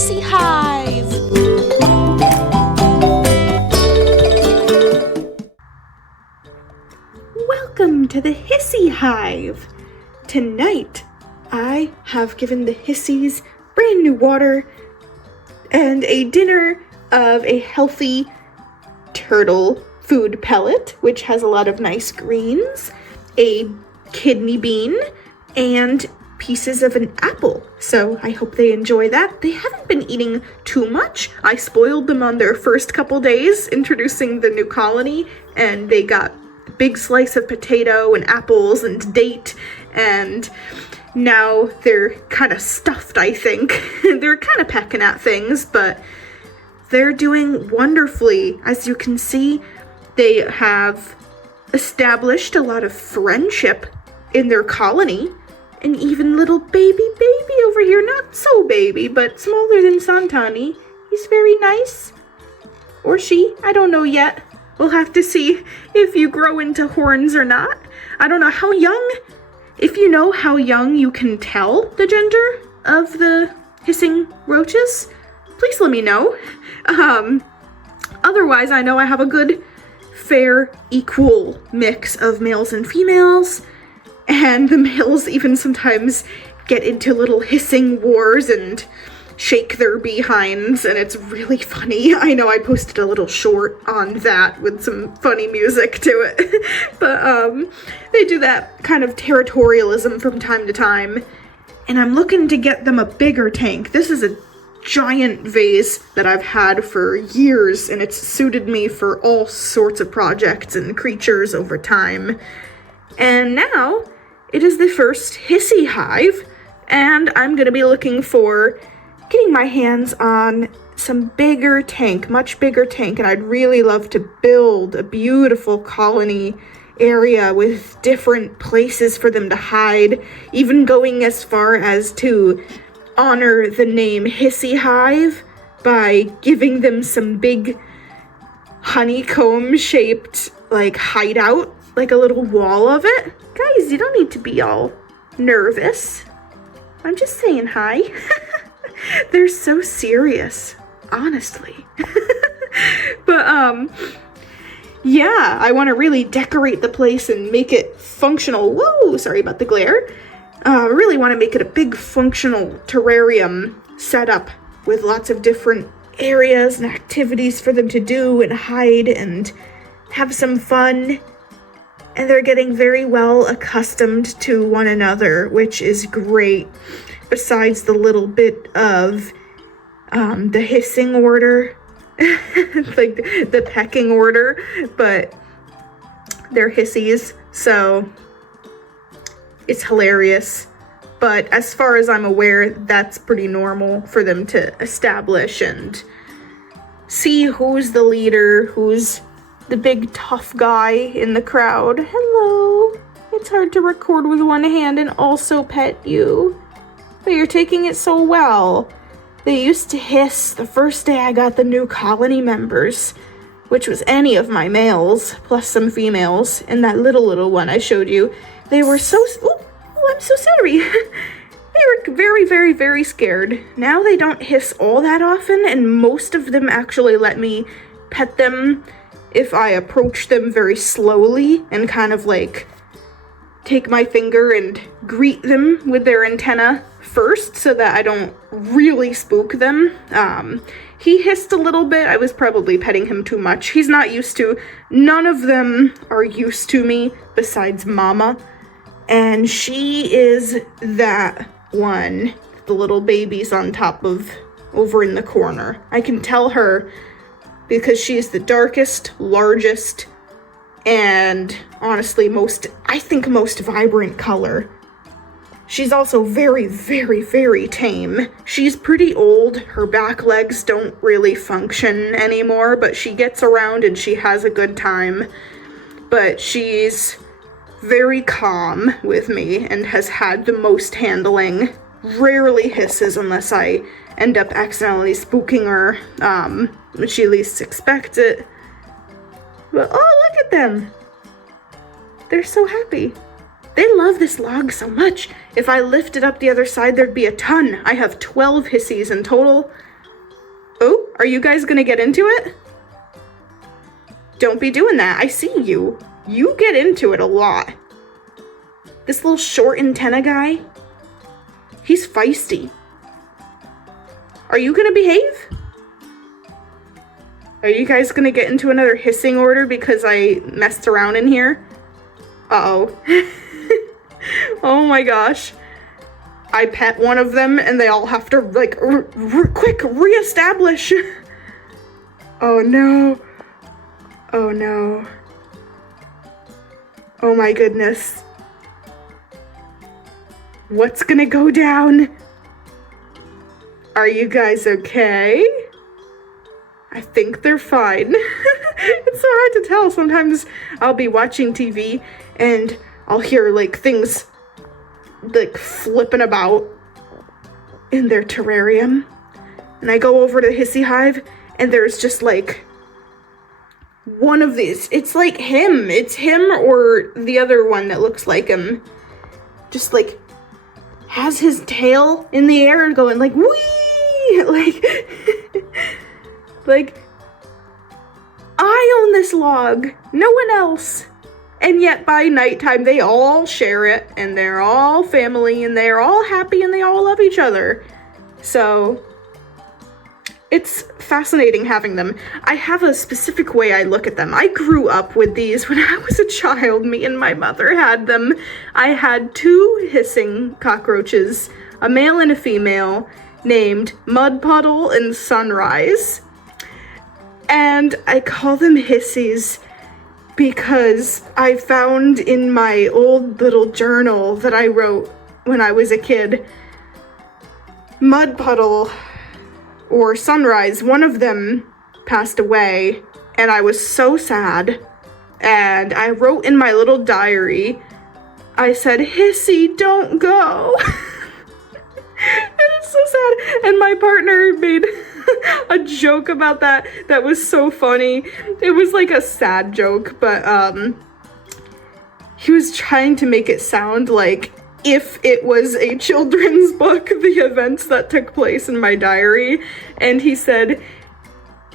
Hissy Hive! Welcome to the Hissy Hive! Tonight, I have given the hissies brand new water and a dinner of a healthy turtle food pellet, which has a lot of nice greens, a kidney bean, and pieces of an apple. So I hope they enjoy that. They haven't been eating too much. I spoiled them on their first couple days introducing the new colony, and they got a big slice of potato and apples and date, and now they're kind of stuffed, I think. They're kind of pecking at things, but they're doing wonderfully. As you can see, they have established a lot of friendship in their colony. And even little baby over here, not so baby, but smaller than Santani. He's very nice. Or she, I don't know yet. We'll have to see if you grow into horns or not. I don't know how young. If you know how young you can tell the gender of the hissing roaches, please let me know. Otherwise, I know I have a good, fair, equal mix of males and females. And the males even sometimes get into little hissing wars and shake their behinds, and it's really funny. I know I posted a little short on that with some funny music to it. But they do that kind of territorialism from time to time. And I'm looking to get them a bigger tank. This is a giant vase that I've had for years, and it's suited me for all sorts of projects and creatures over time. And now it is the first Hissy Hive, and I'm going to be looking for getting my hands on some bigger tank, much bigger tank, and I'd really love to build a beautiful colony area with different places for them to hide, even going as far as to honor the name Hissy Hive by giving them some big honeycomb-shaped, like, hideout, like a little wall of it. Guys, you don't need to be all nervous. I'm just saying hi. They're so serious, honestly. But, yeah, I want to really decorate the place and make it functional. Whoa, sorry about the glare. I really want to make it a big functional terrarium setup with lots of different areas and activities for them to do and hide and have some fun. And they're getting very well accustomed to one another, which is great. Besides the little bit of the hissing order, like the pecking order, but they're hissies, so it's hilarious. But as far as I'm aware, that's pretty normal for them to establish and see who's the leader, who's the big tough guy in the crowd. Hello. It's hard to record with one hand and also pet you. But you're taking it so well. They used to hiss the first day I got the new colony members, which was any of my males, plus some females, and that little one I showed you. They were so... Oh, I'm so sorry. They were very, very scared. Now they don't hiss all that often, and most of them actually let me pet them if I approach them very slowly and kind of like take my finger and greet them with their antenna first so that I don't really spook them. He hissed a little bit. I was probably petting him too much. He's not used to. None of them are used to me besides Mama. And she is that one, the little baby's on top of over in the corner. I can tell her because she is the darkest, largest, and honestly most vibrant color. She's also very tame. She's pretty old. Her back legs don't really function anymore, but she gets around and she has a good time. But she's very calm with me and has had the most handling. Rarely hisses unless I end up accidentally spooking her, when she least expects it. But oh, look at them! They're so happy. They love this log so much. If I lifted up the other side, there'd be a ton. I have 12 hissies in total. Are you guys gonna get into it? Don't be doing that. I see you. You get into it a lot. This little short antenna guy, he's feisty. Are you gonna behave? Are you guys gonna get into another hissing order because I messed around in here? Uh-oh. Oh my gosh. I pet one of them and they all have to like quick reestablish. Oh no. Oh no. Oh my goodness. What's gonna go down? Are you guys okay? I think they're fine. It's so hard to tell. Sometimes I'll be watching TV and I'll hear like things like flipping about in their terrarium. And I go over to the Hissy Hive and there's just like one of these. It's like him. It's him or the other one that looks like him. Just like has his tail in the air and going like wee, like I own this log, no one else. And yet by nighttime they all share it and they're all family and they're all happy and they all love each other. So it's fascinating having them. I have a specific way I look at them. I grew up with these when I was a child. Me and my mother had them. I had two hissing cockroaches, a male and a female, named Mud Puddle and Sunrise. And I call them hissies because I found in my old little journal that I wrote when I was a kid, Mud Puddle or Sunrise, one of them passed away, and I was so sad. And I wrote in my little diary, I said, Hissy, don't go. And it's so sad. And my partner made a joke about that that was so funny. It was like a sad joke, but he was trying to make it sound like if it was a children's book, the events that took place in my diary. And he said,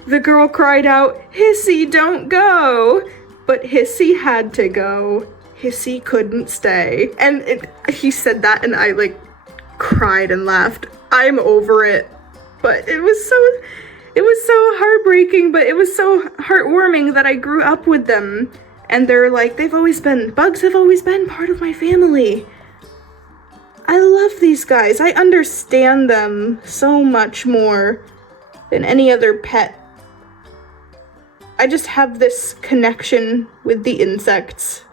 the girl cried out, Hissy, don't go. But Hissy had to go. Hissy couldn't stay. And he said that and I like cried and laughed. I'm over it. But it was so heartbreaking, but it was so heartwarming that I grew up with them. And they're like, bugs have always been part of my family. I love these guys. I understand them so much more than any other pet. I just have this connection with the insects.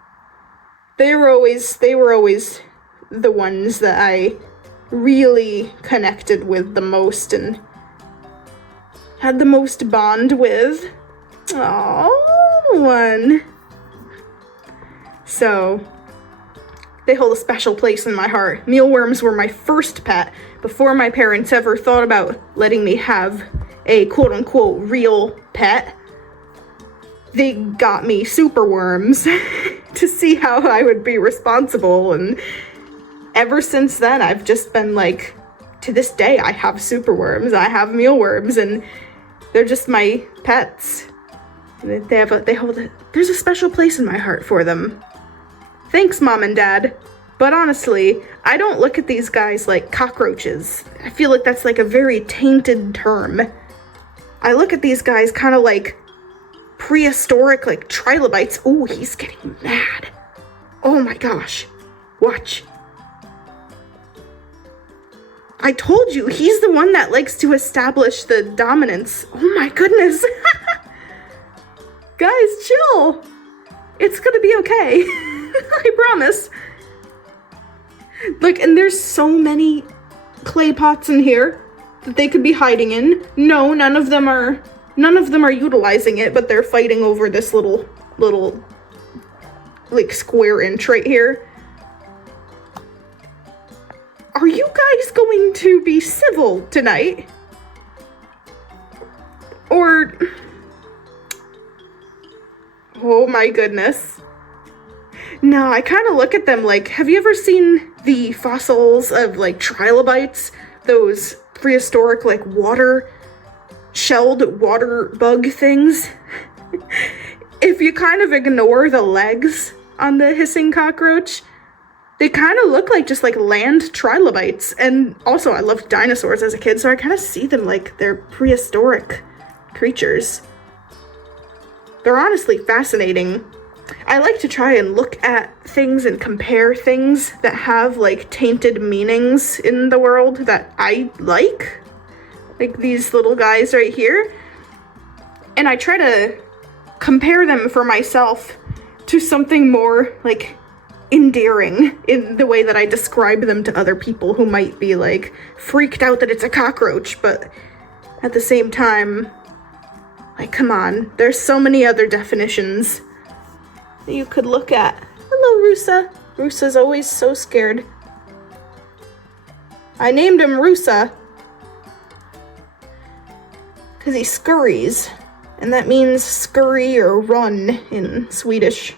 They were always the ones that I really connected with the most and had the most bond with. Aww, one. So they hold a special place in my heart. Mealworms were my first pet before my parents ever thought about letting me have a quote-unquote real pet. They got me superworms to see how I would be responsible, and ever since then I've just been like, to this day I have superworms, I have mealworms, and they're just my pets. There's a special place in my heart for them. Thanks, Mom and Dad. But honestly, I don't look at these guys like cockroaches. I feel like that's like a very tainted term. I look at these guys kind of like prehistoric, like trilobites. Oh, he's getting mad. Oh my gosh. Watch. I told you, he's the one that likes to establish the dominance. Oh my goodness. Guys, chill. It's gonna be okay. I promise. Look, and there's so many clay pots in here that they could be hiding in. No, none of them are utilizing it, but they're fighting over this little like square inch right here. Are you guys going to be civil tonight? Or oh my goodness. No, I kind of look at them like, have you ever seen the fossils of like trilobites? Those prehistoric like water shelled water bug things. If you kind of ignore the legs on the hissing cockroach, they kind of look like just like land trilobites. And also I loved dinosaurs as a kid, so I kind of see them like they're prehistoric creatures. They're honestly fascinating. I like to try and look at things and compare things that have like tainted meanings in the world that I like these little guys right here. And I try to compare them for myself to something more like endearing in the way that I describe them to other people who might be like freaked out that it's a cockroach, but at the same time, like, come on, there's so many other definitions that you could look at. Hello, Rusa. Rusa's always so scared. I named him Rusa because he scurries, and that means scurry or run in Swedish.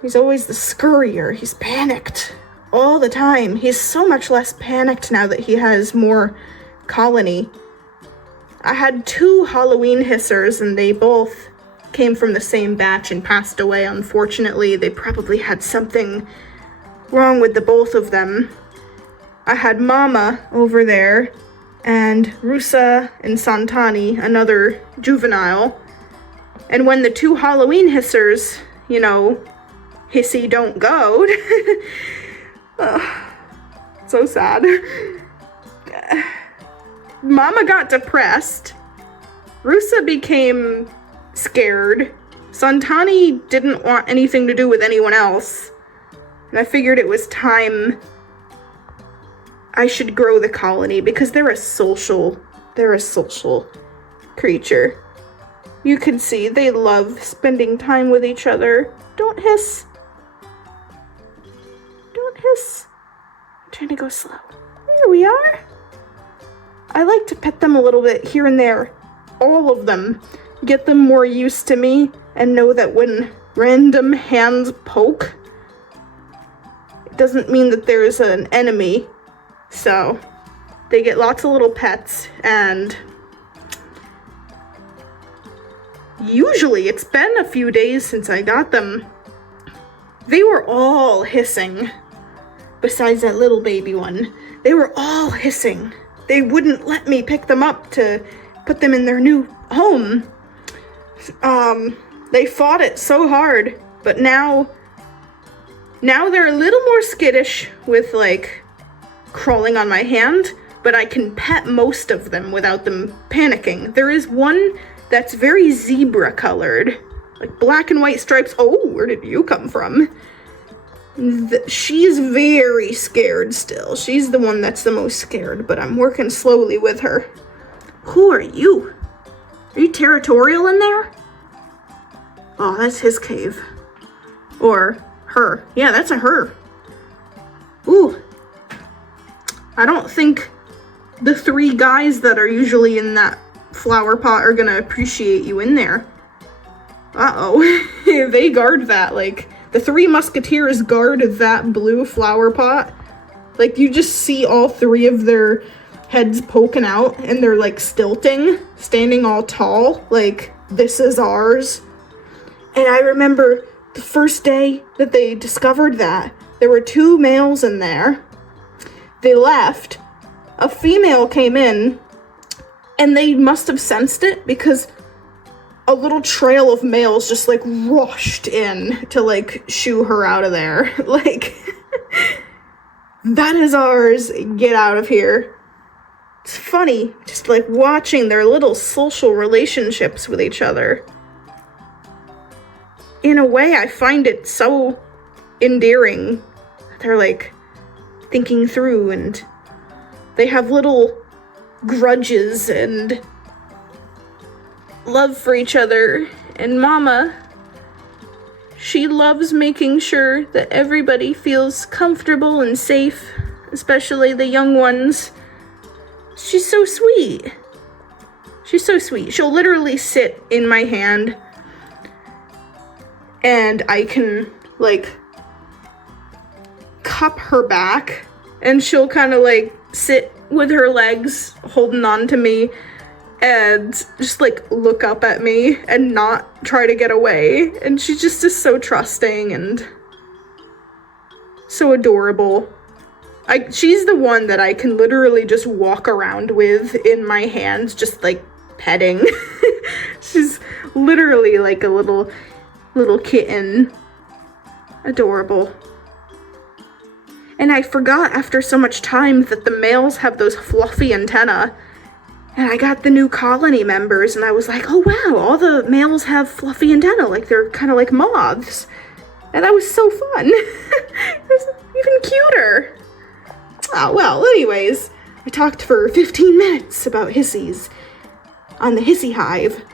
He's always the scurrier. He's panicked all the time. He's so much less panicked now that he has more colony. I had 2 Halloween hissers, and they both came from the same batch and passed away, unfortunately. They probably had something wrong with the both of them. I had Mama over there, and Rusa and Santani, another juvenile. And when the 2 Halloween hissers, you know, Hissy don't go. So sad. Mama got depressed. Rusa became scared. Santani didn't want anything to do with anyone else. And I figured it was time I should grow the colony because they're a social creature. You can see they love spending time with each other. Don't hiss. Don't hiss. I'm trying to go slow. There we are. I like to pet them a little bit here and there. All of them. Get them more used to me and know that when random hands poke, it doesn't mean that there's an enemy. So they get lots of little pets, and usually it's been a few days since I got them. They were all hissing. Besides that little baby one, they were all hissing. They wouldn't let me pick them up to put them in their new home. They fought it so hard, but now they're a little more skittish with like crawling on my hand, but I can pet most of them without them panicking. There is one that's very zebra colored, like black and white stripes. Oh, where did you come from? She's very scared still. She's the one that's the most scared, but I'm working slowly with her. Who are you? Are you territorial in there? Oh, that's his cave. Or her. Yeah, that's a her. Ooh. I don't think the 3 guys that are usually in that flower pot are gonna appreciate you in there. Uh-oh. They guard that, like, the 3 musketeers guard that blue flower pot. Like, you just see all 3 of their heads poking out, and they're, like, stilting, standing all tall, like, this is ours. And I remember the first day that they discovered that, there were 2 males in there. They left. A female came in, and they must have sensed it because a little trail of males just like rushed in to like shoo her out of there. Like, that is ours. Get out of here. It's funny just like watching their little social relationships with each other. In a way, I find it so endearing. They're like thinking through, and they have little grudges and love for each other. And Mama, she loves making sure that everybody feels comfortable and safe, especially the young ones. She's so sweet. She's so sweet. She'll literally sit in my hand, and I can like cup her back, and she'll kind of like sit with her legs holding on to me, and just like look up at me and not try to get away. And she just is so trusting and so adorable. She's the one that I can literally just walk around with in my hands, just like petting. She's literally like a little kitten. Adorable. And I forgot after so much time that the males have those fluffy antennae. And I got the new colony members and I was like, oh wow, all the males have fluffy antennae, like they're kind of like moths. And that was so fun. It was even cuter. Oh, well, anyways, I talked for 15 minutes about hissies on the Hissy Hive.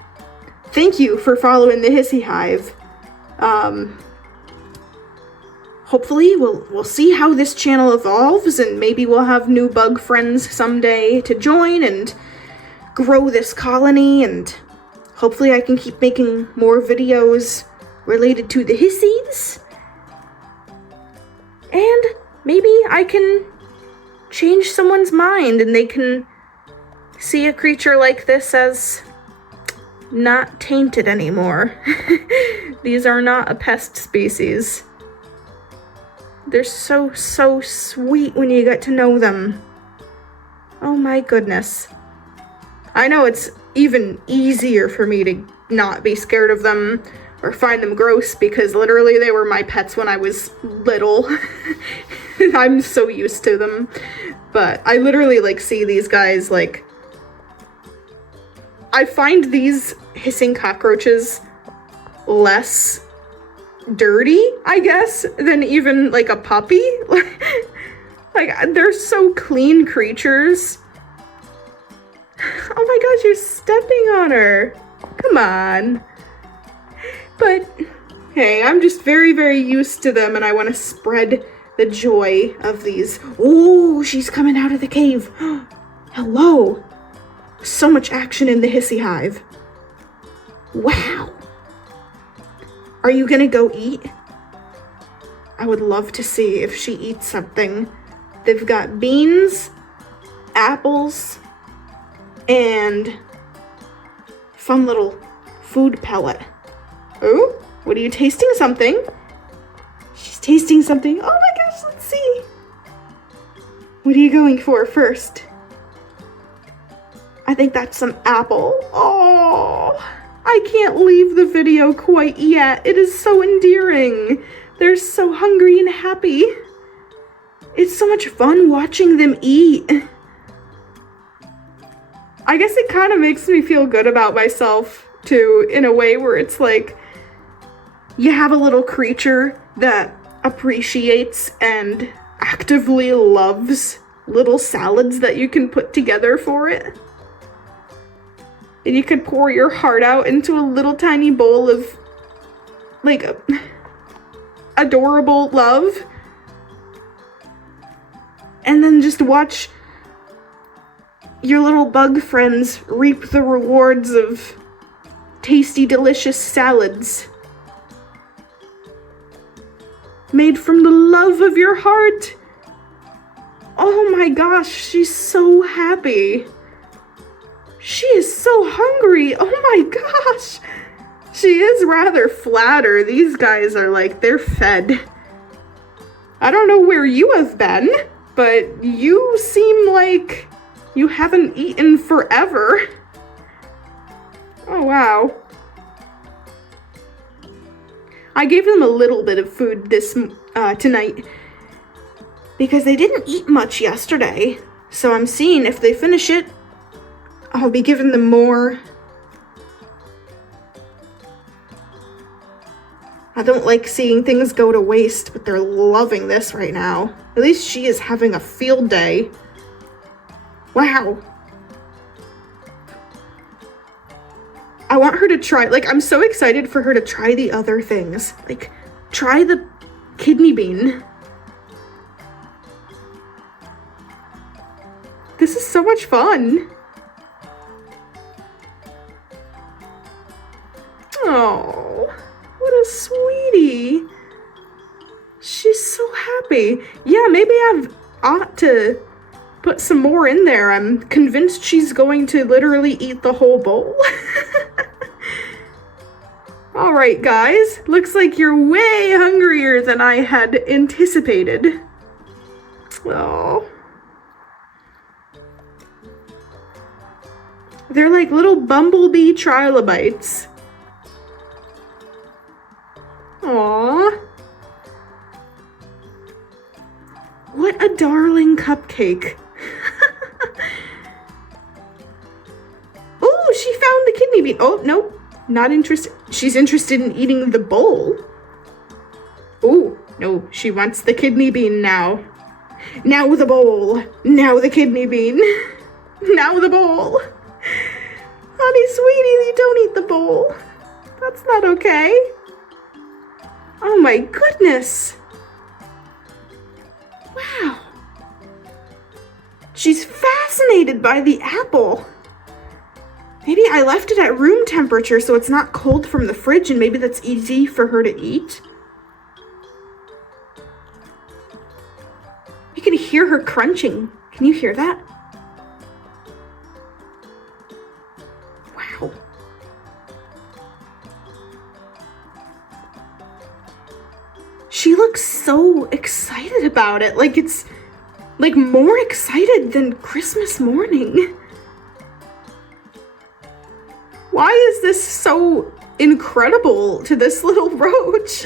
Thank you for following the Hissy Hive. Hopefully we'll see how this channel evolves, and maybe we'll have new bug friends someday to join and grow this colony, and hopefully I can keep making more videos related to the hissies. And maybe I can change someone's mind and they can see a creature like this as not tainted anymore. These are not a pest species. They're so sweet when you get to know them. Oh my goodness. I know it's even easier for me to not be scared of them or find them gross, because literally they were my pets when I was little. I'm so used to them. But I literally like see these guys like... I find these hissing cockroaches less dirty, I guess, than even like a puppy. Like they're so clean creatures. Oh my gosh, you're stepping on her. Come on. But hey, I'm just very used to them, and I want to spread the joy of these. Oh, she's coming out of the cave. Hello. So much action in the Hissy Hive. Wow. Are you gonna go eat? I would love to see if she eats something. They've got beans, apples, and fun little food pellet. Oh, what are you tasting? Something? She's tasting something. Oh my gosh, let's see. What are you going for first? I think that's some apple. Oh, I can't leave the video quite yet. It is so endearing. They're so hungry and happy. It's so much fun watching them eat. I guess it kind of makes me feel good about myself too, in a way where it's like, you have a little creature that appreciates and actively loves little salads that you can put together for it. And you could pour your heart out into a little tiny bowl of, like, adorable love. And then just watch your little bug friends reap the rewards of tasty, delicious salads made from the love of your heart. Oh my gosh, she's so happy. She is so hungry. Oh my gosh. She is rather flatter. These guys are like, they're fed. I don't know where you have been, but you seem like you haven't eaten forever. Oh wow. I gave them a little bit of food this tonight because they didn't eat much yesterday. So I'm seeing if they finish it, I'll be giving them more. I don't like seeing things go to waste, but they're loving this right now. At least she is having a field day. Wow. I want her to try, like, I'm so excited for her to try the other things. Like, try the kidney bean. This is so much fun. Oh, what a sweetie. She's so happy. Yeah, maybe I ought to put some more in there. I'm convinced she's going to literally eat the whole bowl. All right, guys. Looks like you're way hungrier than I had anticipated. Oh. They're like little bumblebee trilobites. Aww. What a darling cupcake. Oh, she found the kidney bean. Oh, no, not interested. She's interested in eating the bowl. Oh, no, she wants the kidney bean now. Now the bowl. Now the kidney bean. Now the bowl. Honey, sweetie, you don't eat the bowl. That's not okay. Oh my goodness. Wow. She's fascinated by the apple. Maybe I left it at room temperature so it's not cold from the fridge, and maybe that's easy for her to eat. You can hear her crunching. Can you hear that? Wow. She looks so excited about it. Like it's like more excited than Christmas morning. Why is this so incredible to this little roach?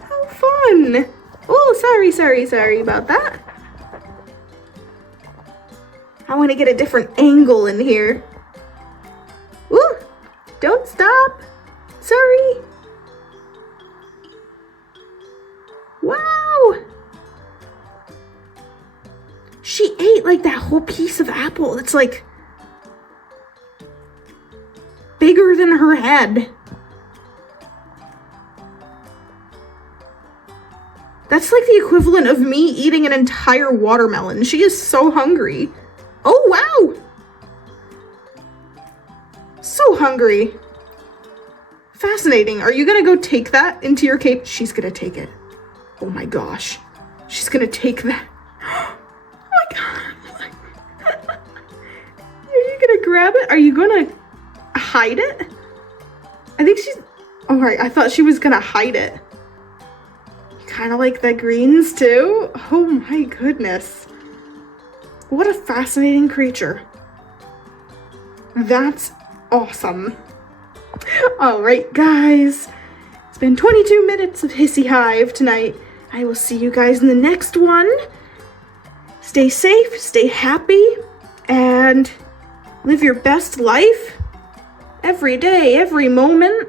How fun. Oh, sorry about that. I want to get a different angle in here. Ooh, don't stop. Sorry. Wow. She ate like that whole piece of apple. It's like bigger than her head. That's like the equivalent of me eating an entire watermelon. She is so hungry. Oh, wow. So hungry. Fascinating. Are you gonna go take that into your cave? She's gonna take it. Oh my gosh. She's gonna take that. Oh my god. Are you gonna grab it? Are you gonna hide it? I think she's... All right, I thought she was gonna hide it. You kind of like the greens too? Oh my goodness. What a fascinating creature. That's awesome. All right, guys. It's been 22 minutes of Hissy Hive tonight. I will see you guys in the next one. Stay safe, stay happy, and live your best life every day, every moment.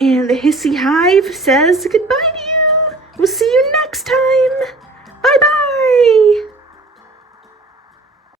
And the Hissy Hive says goodbye to you. We'll see you next time.